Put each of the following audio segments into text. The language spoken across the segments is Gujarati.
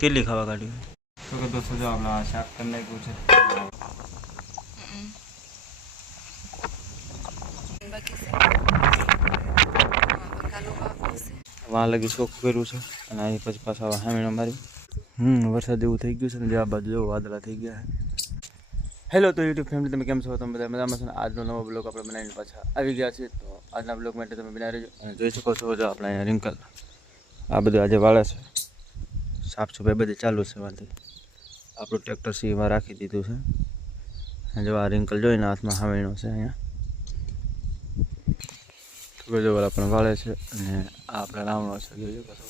કેટલી ખાવા કાઢ્યું? તો કે દોસ્તો જો આપણે શાક કરી નાખ્યું છે. વાં લગી ચોખ્ખું કર્યું છે અને અહીં પછી પાછા હામીનો મારી વરસાદ જેવું થઈ ગયું છે ને જે આ બાજુ જો વાદળા થઈ ગયા છે. હેલો તો યુટ્યુબ ફેમિલી, તમે કેમ છો? તમે બધા મજામાં છો ને? આજનો નવો બ્લોગ આપણે બનાવીને પાછા આવી ગયા છે. તો આજના બ્લોગ માટે તમે બનાવી રહેજો અને જોઈ શકો છો જો આપણે અહીંયા રિંકલ આ બધું આજે વાળે છે, સાફ સફાઈ બધી ચાલુ છે. વાંધી આપણું ટ્રેક્ટર સીમાં રાખી દીધું છે અને જો આ રિંકલ જોઈને હાથમાં હામીનો છે અહીંયા જો આપણે વાળે છે અને આ આપણે રાવણો છે. જોઈ શકો છો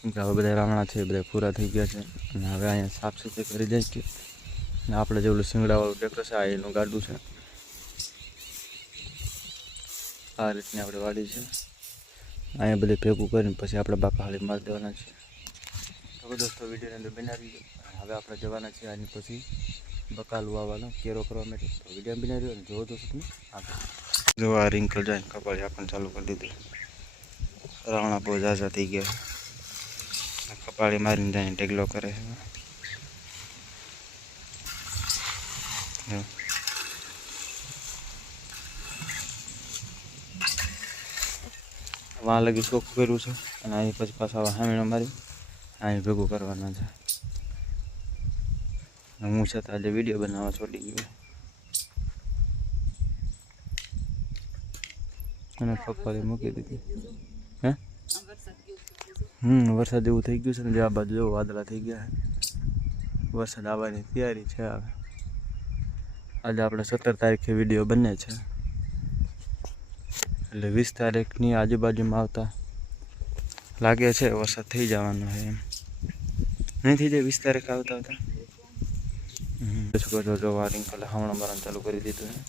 કેમ કે હવે બધા રાવણા છે બધા પૂરા થઈ ગયા છે અને હવે અહીંયા સાફ સફાઈ કરી જાય છે. અને આપણે જે ઓલું શિંગડાવાળું ટ્રેક્ટર છે આ એનું ગાડું છે. આ રીતની આપણે વાડી છે. અહીંયા બધે ભેગું કરીને પછી આપણે બાપા હાલી મારી દેવાના છે. તો દોસ્તો વિડીયોની અંદર બનાવી હવે આપણે જવાના છીએ આની પછી બકાલું આવવાનો કેરો કરવા માટે. તો વિડીયો બનાવી અને જોવો દોસ્તો તમે આગળ જો આ રિંકલ જાય કપાળી આપણને ચાલુ કરી દીધું. રાવણા બહુ ઝાઝા થઈ ગયા, કપાળી મારીને જાય ઢેગલો કરે છે. વાં લગી ચોખ્ખું કર્યું છે અને અહીં પછી પાછા હામીનો મારી અહીં ભેગું કરવાના છે. હું છે તો આજે વિડીયો બનાવવા છોડી ગયો અને કપાળી મૂકી દીધી. હે વરસાદ જેવું થઈ ગયું છે ને જે આ બાજુ જો વાદળા થઈ ગયા છે. વરસાદ આવવાની તૈયારી છે. હવે આજે આપણે 17 તારીખે વિડીયો બને છે એટલે 20 તારીખની આજુબાજુમાં આવતા લાગે છે વરસાદ થઈ જવાનો છે. એમ નહીં થઈ જાય 20 તારીખ આવતા આવતા. જો આ રિંકલે હમણાં મારવાનું ચાલુ કરી દીધું છે.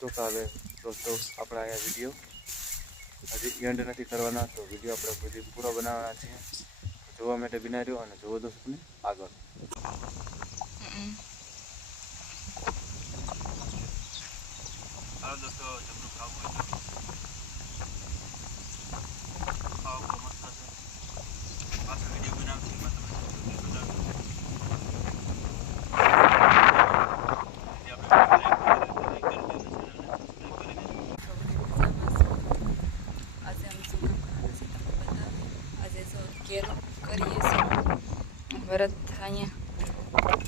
તો હવે દોસ્તો આપણે અહીંયા વિડીયો હજી એન્ડ નથી કરવાના, તો વિડીયો આપણે બધી પૂરો બનાવવાના છે. જોવા માટે બિના રહ્યો અને જોવો દોસ્તો તમે આગળ. હાલો દોસ્તો, જબરું ખાવું હોય તો ખાવા બહુ મસ્ત છે. પાછો વિડીયો બનાવશે એમાં તમે કેરો કરીએ છીએ. ભરત અહીંયા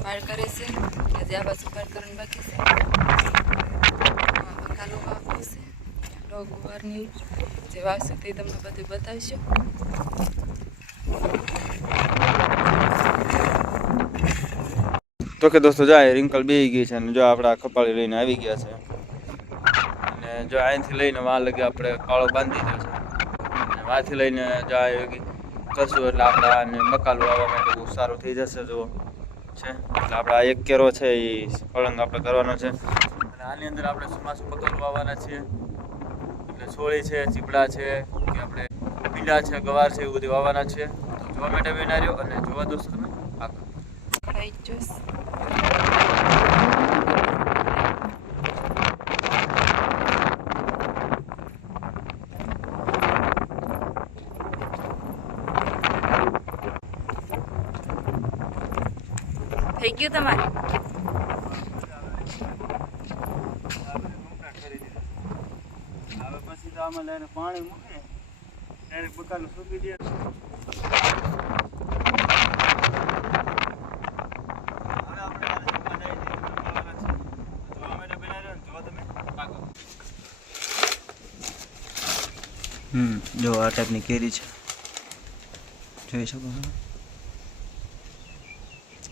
પાડ કરે છે, આજે આ બાજુ પાડ કરવાનું બાકી છે. બકાલું વાવવું છે, ડોગ ગુવારની જે વાવશે તે તમને બધું બતાવીશું. તો કે દોસ્તો જાય રિંકલ બેહી ગઈ છે અને જો આપણા કપાળી લઈને આવી ગયા છે અને જો અહીંથી લઈને વાં લગી આપણે કાળો બાંધી દીધો છે અને વાંથી લઈને જો આવી કરશું એટલે આપણે બકાલું આવવા માટે બહુ સારું થઈ જશે. જો છે એટલે આપણા એક કેરો છે એ પલંગ આપણે કરવાનો છે અને આની અંદર આપણે સુમાસું બકાલું આવવાના છીએ. એટલે છોળી છે, ચીપડા છે કે આપણે ભીંડા છે, ગવાર છે, એવું બધું વાવવાના છે. તો જોવા માટે બી ના રહ્યો અને જોવા દોસ્તો તમે આગળ. થઈ ગયું તમારે? હવે પછી તો આમાં લઈને પાણી મૂકે ડાયરેક્ટ બકાલું સૂકી દે. જો આ ટાઈપની કેરી છે, જોઈ શકો છો.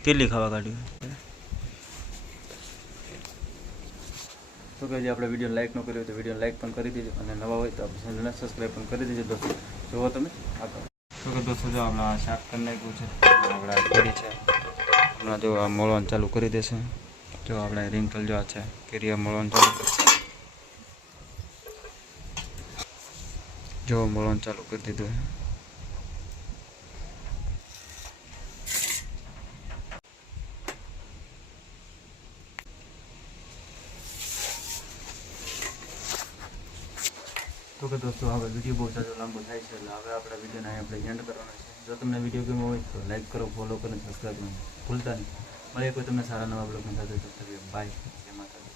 કેટલી ખાવા કાઢ્યું? તો કે જે આપણે વિડીયો લાઈક ન કર્યો તો વિડીયો લાઈક પણ કરી દેજો અને નવા હોય તો આપણે ચેનલને સબસ્ક્રાઈબ પણ કરી દેજો દોસ્તો. જોવો તમે આગળ. તો કે દોસ્તો જો આપણે શાક કરી નાખ્યું છે, આપણે કેરી છે હમણાં જો આ મળવાનું ચાલુ કરી દેશે. જો આપણે રિંકલ જો આ છે કેરી મળવાનું ચાલુ કરશે. જો મળવાનું ચાલુ કરી દીધું. તો કે દોસ્તો હવે વિડીયો બહુ સારો લાંબો થાય છે એટલે હવે આપણા વિડીયોને અહીં આપણે એન્ડ કરવાનો છે. જો તમને વિડીયો ગમ્યો હોય તો લાઈક કરો, ફોલો કરો અને સબસ્ક્રાઈબ કરો ભૂલતા નહીં. મળીએ કોઈ તમને સારા નવા બ્લોગની સાથે. બાય. જય માતાજી.